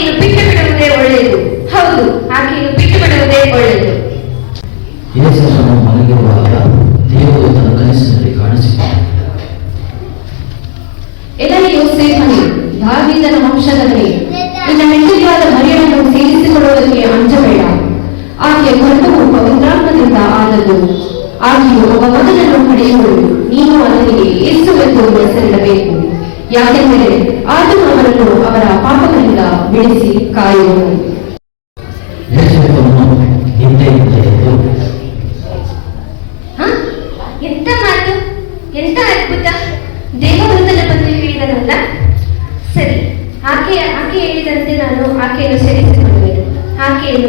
ಆಕೆಯನ್ನು ಬಿಟ್ಟು ಬಿಡುವುದೇ ಒಳ್ಳೆಯದು. ಹೌದು, ಆಕೆಯನ್ನು ಬಿಟ್ಟು ಬಿಡುವುದೇ ಒಳ್ಳೆಯದು. ಯೇಸುವನ್ನು ಮಲಗಿರುವಾಗ ದೇವರು ತನ್ನ ಕನಸಿನಲ್ಲಿ ಕಾಣಿಸಿಕೊಂಡನು. ಎಲೈ ಯೋಸೇಫನೇ, ದಾವೀದನ ವಂಶದವನೇ, ನಿನ್ನ ಹೆಂಡತಿಯಾದ ಮರಿಯಳನ್ನು ಸೇರಿಸಿಕೊಳ್ಳುವುದಕ್ಕೆ ಅಂಜಬೇಡ. ಆಕೆಯ ಗರ್ಭವು ಪವಿತ್ರಾತ್ಮದಿಂದ ಆದದ್ದು. ಆಕೆಯು ಒಬ್ಬ ಮಗನನ್ನು ಪಡೆಯುವಳು. ನೀನು ಅದನಿಗೆ ಯೇಸುವೆಂದು ಹೆಸರಿಡಬೇಕು, ಯಾಕೆಂದರೆ ಆತನು ಅವರನ್ನು ಅವರ ಪಾಪಗಳಿಂದ ಬಿಡಿಸಿ ಕಾಯುವನು. ಎಂತ ಮಾತು, ಎಂತ ಅದ್ಭುತ! ದೇವದೂತನ ಬಂದು ಹೇಳಿದನಲ್ಲ. ಸರಿ, ಆಕೆ ಹೇಳಿದಂತೆ ನಾನು ಆಕೆಯನ್ನು ಸೇರಿಸಿಕೊಳ್ಳುವೆನು. ಆಕೆಯನ್ನು